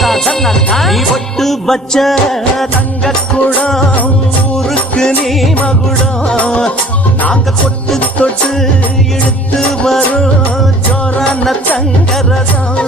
நீ பொட்டு வச்ச தங்க குடம் ஊருக்கு நீ மகுடம் நாங்க தொட்டு தொட்டு இழுத்து வரும் ஜோரான தங்கரதம்